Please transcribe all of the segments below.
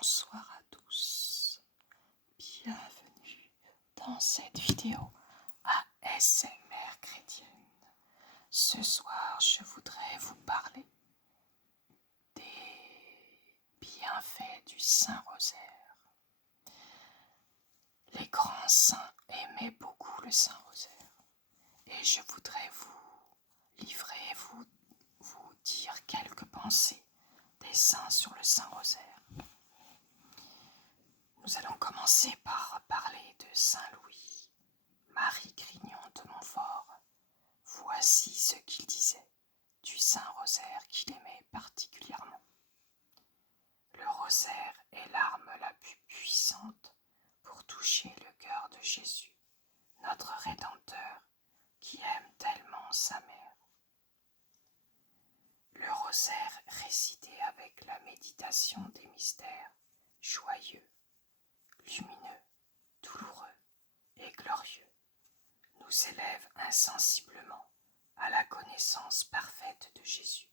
Bonsoir à tous, bienvenue dans cette vidéo ASMR chrétienne. Ce soir, je voudrais vous parler des bienfaits du Saint-Rosaire. Les grands saints aimaient beaucoup le Saint-Rosaire et je voudrais vous livrer, vous dire quelques pensées des saints sur le Saint-Rosaire. Nous allons commencer par parler de Saint Louis, Marie Grignon de Montfort. Voici ce qu'il disait du Saint-Rosaire qu'il aimait particulièrement. Le rosaire est l'arme la plus puissante pour toucher le cœur de Jésus, notre Rédempteur, qui aime tellement sa mère. Le rosaire récité avec la méditation des mystères, joyeux, lumineux, douloureux et glorieux, nous élève insensiblement à la connaissance parfaite de Jésus.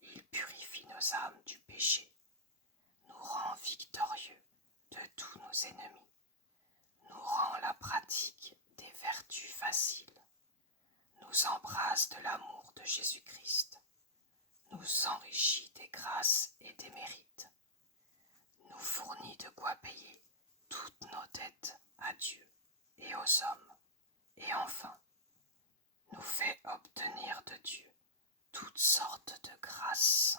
Il purifie nos âmes du péché, nous rend victorieux de tous nos ennemis, nous rend la pratique des vertus faciles, nous embrasse de l'amour de Jésus-Christ, nous enrichit des grâces et des mérites, nous fournit de quoi payer toutes nos dettes à Dieu et aux hommes, et enfin, nous fait obtenir de Dieu toutes sortes de grâces.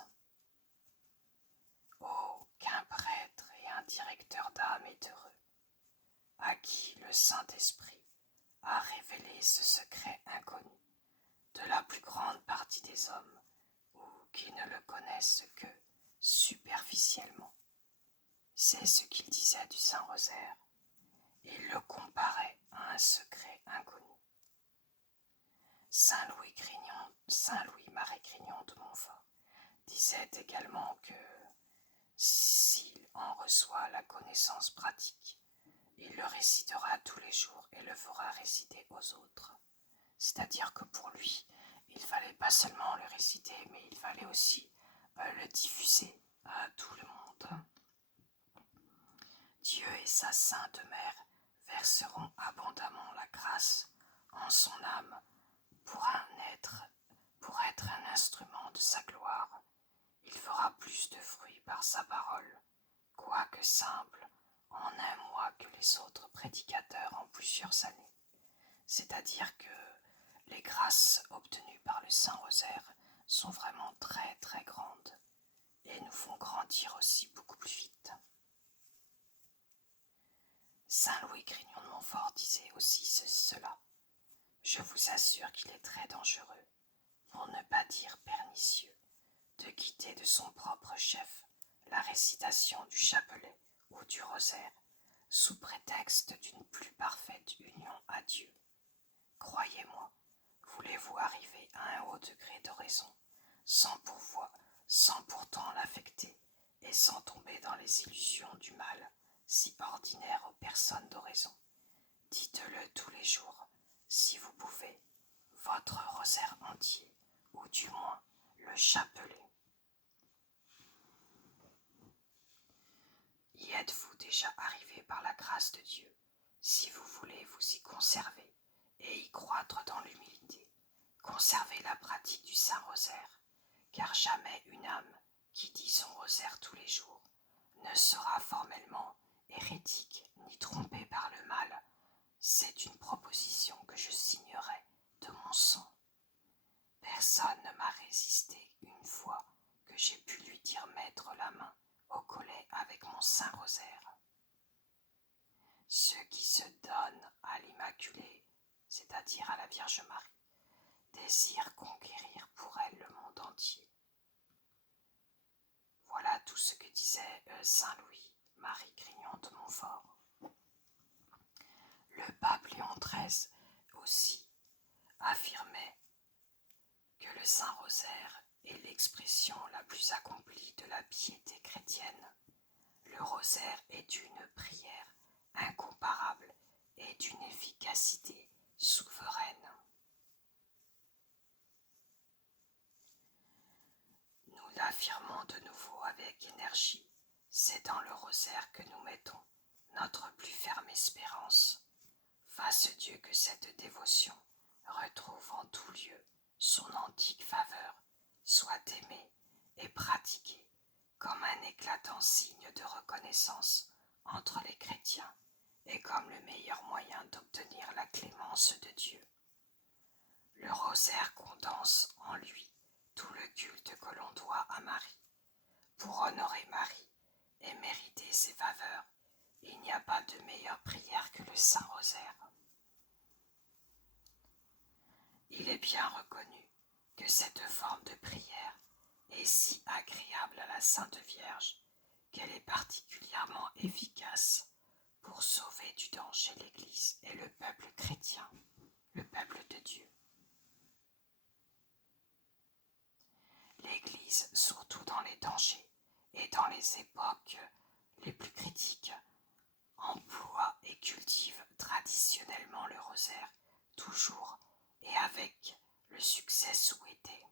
Oh, qu'un prêtre et un directeur d'âme est heureux, à qui le Saint-Esprit a révélé ce secret inconnu de la plus grande partie des hommes, ou qui ne le connaissent que superficiellement. C'est ce qu'il disait du Saint-Rosaire. Il le comparait à un secret inconnu. Saint Louis-Marie Grignon de Montfort disait également que s'il en reçoit la connaissance pratique, il le récitera tous les jours et le fera réciter aux autres. C'est-à-dire que pour lui, il ne fallait pas seulement le réciter, mais il fallait aussi le diffuser à tout le monde. Dieu et sa sainte mère verseront abondamment la grâce en son âme pour être un instrument de sa gloire. Il fera plus de fruits par sa parole, quoique simple, en un mois que les autres prédicateurs en plusieurs années. C'est-à-dire que les grâces obtenues par le Saint-Rosaire sont vraiment très très grandes et nous font grandir aussi beaucoup plus vite. Saint Louis Grignon de Montfort disait aussi cela. Je vous assure qu'il est très dangereux, pour ne pas dire pernicieux, de quitter de son propre chef la récitation du chapelet ou du rosaire, sous prétexte d'une plus parfaite union à Dieu. Croyez-moi, voulez-vous arriver à un haut degré d'oraison, sans pourtant l'affecter, et sans tomber dans les illusions du mal, si ordinaire aux personnes d'oraison. Dites-le tous les jours, si vous pouvez, votre rosaire entier, ou du moins le chapelet. Y êtes-vous déjà arrivé par la grâce de Dieu, si vous voulez vous y conserver et y croître dans l'humilité? Conservez la pratique du Saint-Rosaire, car jamais une âme qui dit son rosaire tous les jours ne sera formellement hérétique ni trompée par le mal. C'est une proposition que je signerai de mon sang. Personne ne m'a résisté une fois que j'ai pu lui dire mettre la main au collet avec mon Saint-Rosaire. Ceux qui se donnent à l'Immaculée, c'est-à-dire à la Vierge Marie, désirent conquérir pour elle le monde entier. Voilà tout ce que disait Saint Louis-Marie Grignon de Montfort. Le pape Léon XIII aussi affirmait que le Saint-Rosaire est l'expression la plus accomplie de la piété chrétienne. Le rosaire est une prière incomparable et d'une efficacité souveraine. Nous l'affirmons de nouveau avec énergie. C'est dans le rosaire que nous mettons notre plus ferme espérance. Fasse Dieu que cette dévotion retrouve en tout lieu son antique faveur, soit aimée et pratiquée comme un éclatant signe de reconnaissance entre les chrétiens et comme le meilleur moyen d'obtenir la clémence de Dieu. Le rosaire condense en lui tout le culte que l'on doit à Marie. Pour honorer Marie et mériter ses faveurs, il n'y a pas de meilleure prière que le Saint Rosaire. Il est bien reconnu que cette forme de prière est si agréable à la Sainte Vierge qu'elle est particulièrement efficace pour sauver du danger l'Église et le peuple chrétien, le peuple de Dieu. L'Église, surtout dans les dangers et dans les époques les plus critiques, emploie et cultive traditionnellement le rosaire, toujours et avec le succès souhaité.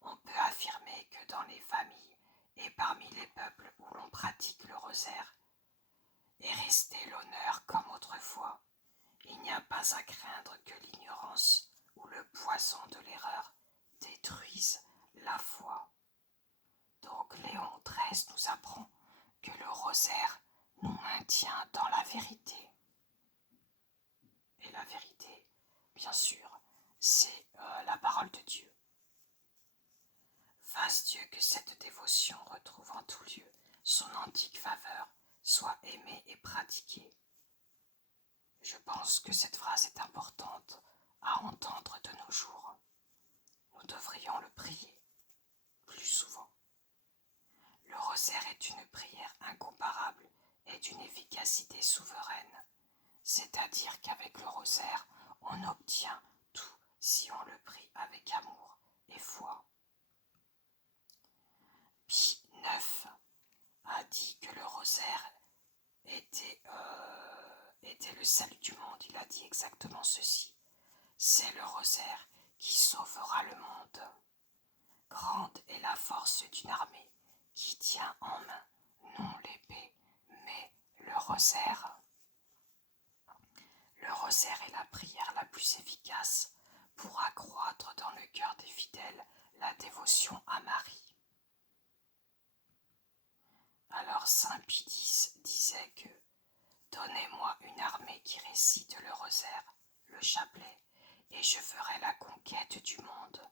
On peut affirmer que dans les familles et parmi les peuples où l'on pratique le rosaire est resté l'honneur comme autrefois. Il n'y a pas à craindre que l'ignorance ou le poison de l'erreur détruisent la foi. Donc Léon XIII nous apprend que le rosaire nous maintient dans la vérité. Et la vérité, bien sûr, c'est la parole de Dieu. Fasse Dieu que cette dévotion retrouve en tout lieu son antique faveur, soit aimée et pratiquée. Je pense que cette phrase est importante à entendre de nos jours. Nous devrions le prier plus souvent. Le rosaire est une prière incomparable et d'une efficacité souveraine, c'est-à-dire qu'avec le rosaire, on obtient tout si on le prie avec amour et foi. Pie IX a dit que le rosaire était le salut du monde. Il a dit exactement ceci. C'est le rosaire qui sauvera le monde. Grande est la force d'une armée qui tient en main non l'épée, mais le rosaire. Le rosaire est la prière la plus efficace pour accroître dans le cœur des fidèles la dévotion à Marie. Alors Saint Pie X disait que « Donnez-moi une armée qui récite le rosaire, le chapelet, et je ferai la conquête du monde.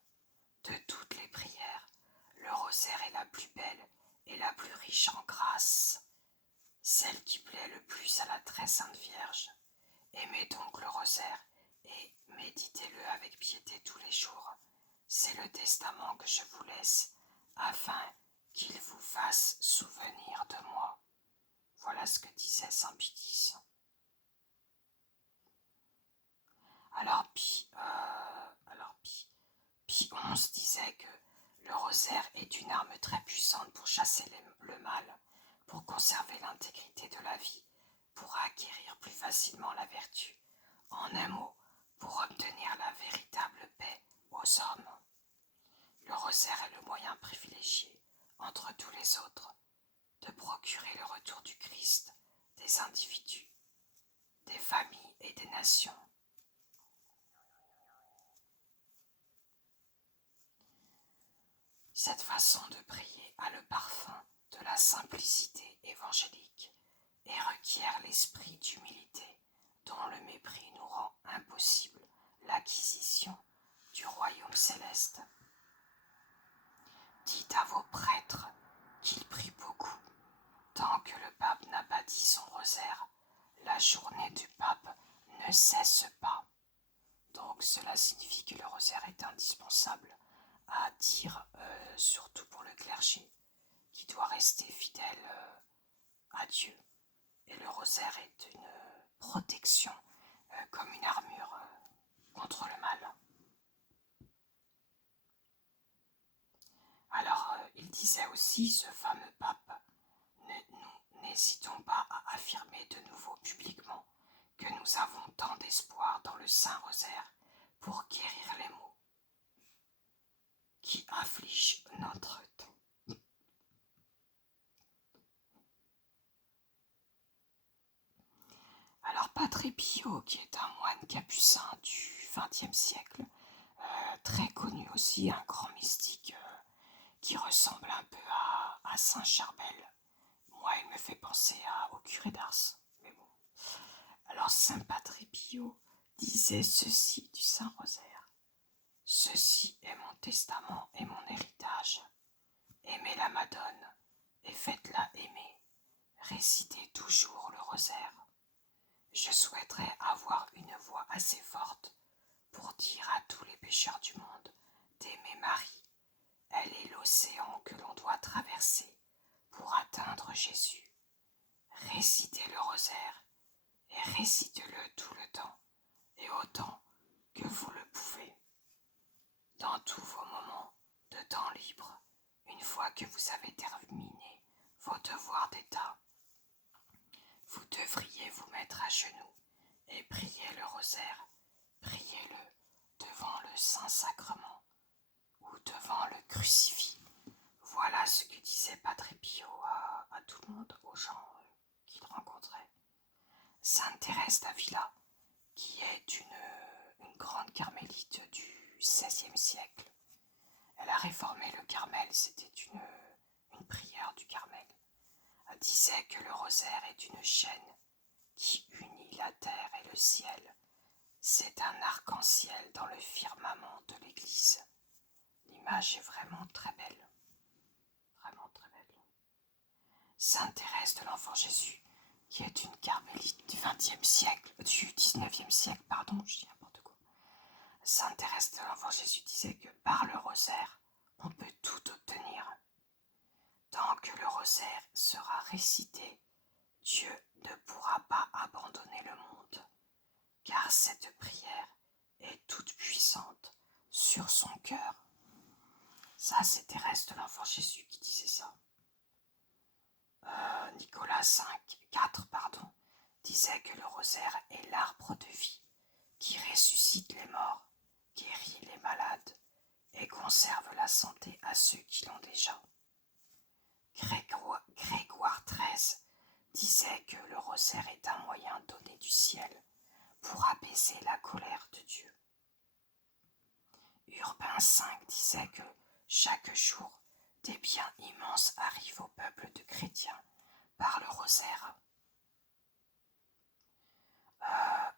De toutes les prières, le rosaire est la plus belle et la plus riche en grâce, celle qui plaît le plus à la très sainte Vierge. Aimez donc le rosaire et méditez-le avec piété tous les jours. C'est le testament que je vous laisse, afin qu'il vous fasse souvenir de moi. » Voilà ce que disait Saint Pie X. Alors Pie XI disait que le rosaire est une arme très puissante pour chasser le mal, pour conserver l'intégrité de la vie, pour acquérir plus facilement la vertu, en un mot, pour obtenir la véritable paix aux hommes. Le rosaire est le moyen privilégié, entre tous les autres, de procurer le retour du Christ des individus, des familles et des nations. Cette façon de prier a le parfum de la simplicité évangélique et requiert l'esprit d'humilité dont le mépris nous rend impossible l'acquisition du royaume céleste. Dites à vos prêtres qu'ils prient beaucoup. Tant que le pape n'a pas dit son rosaire, la journée du pape ne cesse pas. Donc cela signifie que le rosaire est indispensable à dire, surtout pour le clergé, qui doit rester fidèle à Dieu. Et le rosaire est une protection, comme une armure contre le mal. Alors, il disait aussi, ce fameux pape, nous n'hésitons pas à affirmer de nouveau publiquement que nous avons tant d'espoir dans le Saint Rosaire pour guérir les maux. qui afflige notre temps. Padre Pio, qui est un moine capucin du XXe siècle, très connu aussi, un grand mystique qui ressemble un peu à Saint Charbel. Moi, il me fait penser au curé d'Ars, mais bon. Alors, Saint Padre Pio disait ceci du Saint-Rosaire. Ceci est mon testament et mon héritage. Aimez la Madone et faites-la aimer. Récitez toujours le rosaire. Je souhaiterais avoir une voix assez forte pour dire à tous les pécheurs du monde d'aimer Marie. Elle est l'océan que l'on doit traverser pour atteindre Jésus. Récitez le rosaire et récitez-le tout le temps et autant que vous le pouvez. Dans tous vos moments de temps libre, une fois que vous avez terminé vos devoirs d'État, vous devriez vous mettre à genoux et prier le rosaire. Priez-le devant le Saint-Sacrement ou devant le crucifix. Voilà ce que disait Padre Pio à tout le monde, aux gens qu'il rencontrait. Sainte Thérèse d'Avila, qui est une grande carmélite du XVIe siècle. Elle a réformé le Carmel, c'était une prière du Carmel. Elle disait que le rosaire est une chaîne qui unit la terre et le ciel. C'est un arc-en-ciel dans le firmament de l'Église. L'image est vraiment très belle. Vraiment très belle. Sainte Thérèse de l'Enfant Jésus, qui est une carmélite du XXe siècle, du XIXe siècle, pardon, je dis n'importe quoi. Sainte Thérèse de l'Enfant Jésus disait que par le rosaire, on peut tout obtenir. Tant que le rosaire sera récité, Dieu ne pourra pas abandonner le monde, car cette prière est toute puissante sur son cœur. Ça, c'est Thérèse de l'Enfant Jésus qui disait ça. Nicolas IV, disait que le rosaire est l'arbre de vie qui ressuscite les morts, guérit les malades et conserve la santé à ceux qui l'ont déjà. Grégoire XIII disait que le rosaire est un moyen donné du ciel pour apaiser la colère de Dieu. Urbain V disait que chaque jour, des biens immenses arrivent au peuple de chrétiens par le rosaire.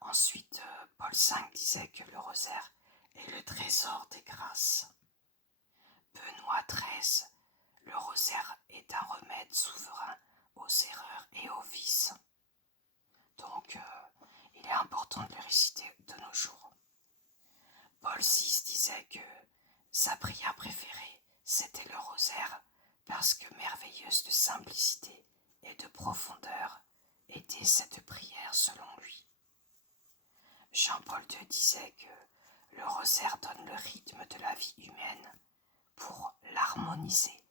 Ensuite, Paul V disait que le rosaire est le trésor des grâces. Benoît XIII, le rosaire est un remède souverain aux erreurs et aux vices. Donc, il est important de le réciter de nos jours. Paul VI disait que sa prière préférée, c'était le rosaire, parce que merveilleuse de simplicité et de profondeur était cette prière selon lui. Jean-Paul II disait que le rosaire donne le rythme de la vie humaine pour l'harmoniser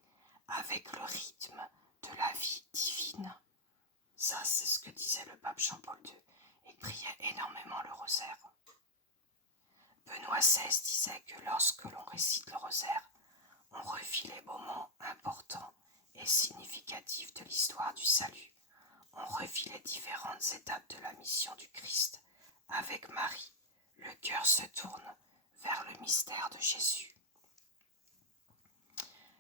avec le rythme de la vie divine. Ça, c'est ce que disait le pape Jean-Paul II. Il priait énormément le rosaire. Benoît XVI disait que lorsque l'on récite le rosaire, on revit les moments importants et significatifs de l'histoire du salut. On revit les différentes étapes de la mission du Christ. Avec Marie, le cœur se tourne vers le mystère de Jésus.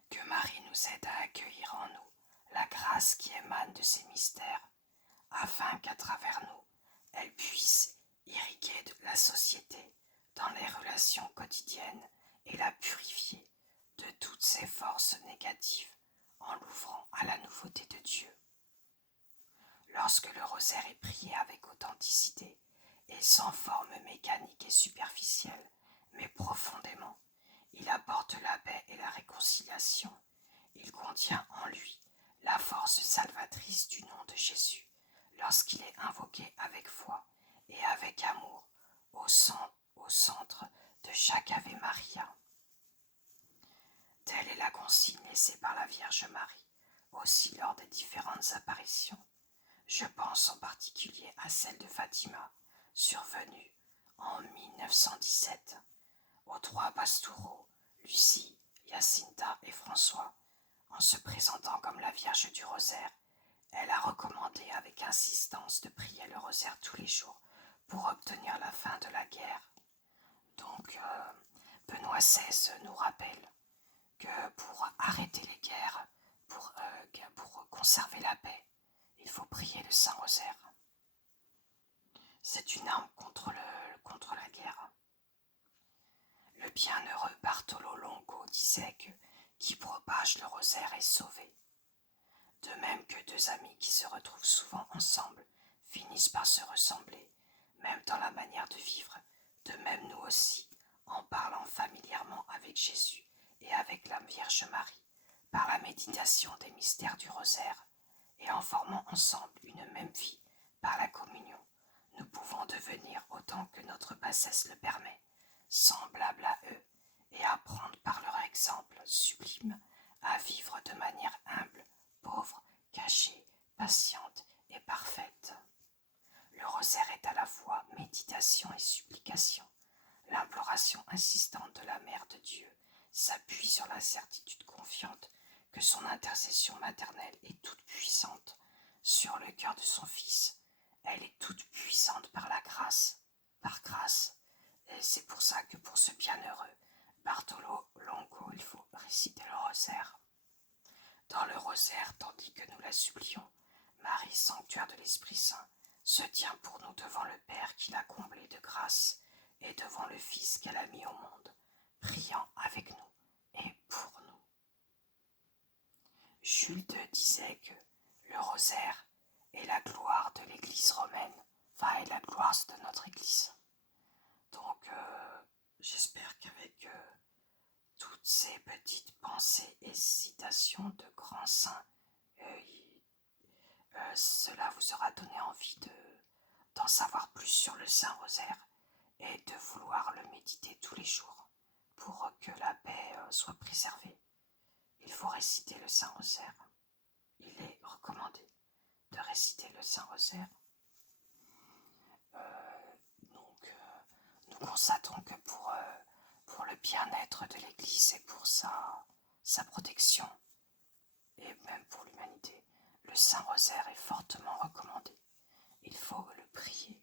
Que Marie nous aide à accueillir en nous la grâce qui émane de ces mystères, afin qu'à travers nous, elle puisse irriguer la société dans les relations quotidiennes et la purifier de toutes ses forces négatives en l'ouvrant à la nouveauté de Dieu. Lorsque le rosaire est prié avec authenticité et sans forme mécanique et superficielle, mais profondément, il apporte la paix et la réconciliation. Il contient en lui la force salvatrice du nom de Jésus, lorsqu'il est invoqué avec foi et avec amour au centre de chaque Ave Maria. Telle est la consigne laissée par la Vierge Marie, aussi lors des différentes apparitions. Je pense en particulier à celle de Fatima, survenue en 1917, aux trois pastoureaux, Lucie, Jacinta et François. En se présentant comme la Vierge du Rosaire, elle a recommandé avec insistance de prier le rosaire tous les jours pour obtenir la fin de la guerre. Donc, Benoît XVI nous rappelle que pour arrêter les guerres, pour conserver la paix, il faut prier le Saint-Rosaire. C'est une arme contre la guerre. Le bienheureux Bartolo Longo disait que qui propage le rosaire est sauvé. De même que deux amis qui se retrouvent souvent ensemble finissent par se ressembler, même dans la manière de vivre, de même nous aussi, en parlant familièrement avec Jésus et avec la Vierge Marie, par la méditation des mystères du rosaire, et en formant ensemble une même vie par la communion, nous pouvons devenir, autant que notre bassesse le permet, semblables à eux, et apprendre par leur exemple sublime à vivre de manière humble, pauvre, cachée, patiente et parfaite. Le rosaire est à la fois méditation et supplication. L'imploration insistante de la Mère de Dieu s'appuie sur la certitude confiante que son intercession maternelle est toute puissante sur le cœur de son Fils. Elle est toute puissante par grâce. Et c'est pour ça que pour ce bienheureux Bartolo Longo, il faut réciter le rosaire. Dans le rosaire, tandis que nous la supplions, Marie, sanctuaire de l'Esprit Saint, se tient pour nous devant le Père qui l'a comblé de grâce et devant le Fils qu'elle a mis au monde, priant avec nous et pour nous. Jules II disait que le rosaire est la gloire de l'Église romaine, est la gloire de notre Église. Donc, j'espère qu'avec toutes ces petites pensées et citations de grands saints, cela vous aura donné envie d'en savoir plus sur le Saint-Rosaire et de vouloir le méditer tous les jours pour que la paix soit préservée. Il faut réciter le Saint-Rosaire. Il est recommandé de réciter le Saint-Rosaire. Nous constatons que pour le bien-être de l'Église et pour sa protection, et même pour l'humanité, le Saint-Rosaire est fortement recommandé. Il faut le prier.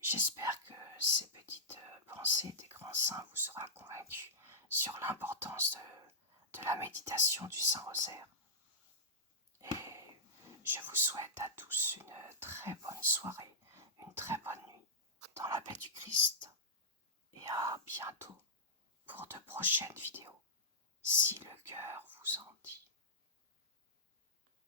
J'espère que ces petites pensées des grands saints vous aura convaincu sur l'importance de la méditation du Saint-Rosaire. Et je vous souhaite à tous une très bonne soirée, une très bonne nuit dans la paix du Christ. Et à bientôt pour de prochaines vidéos, si le cœur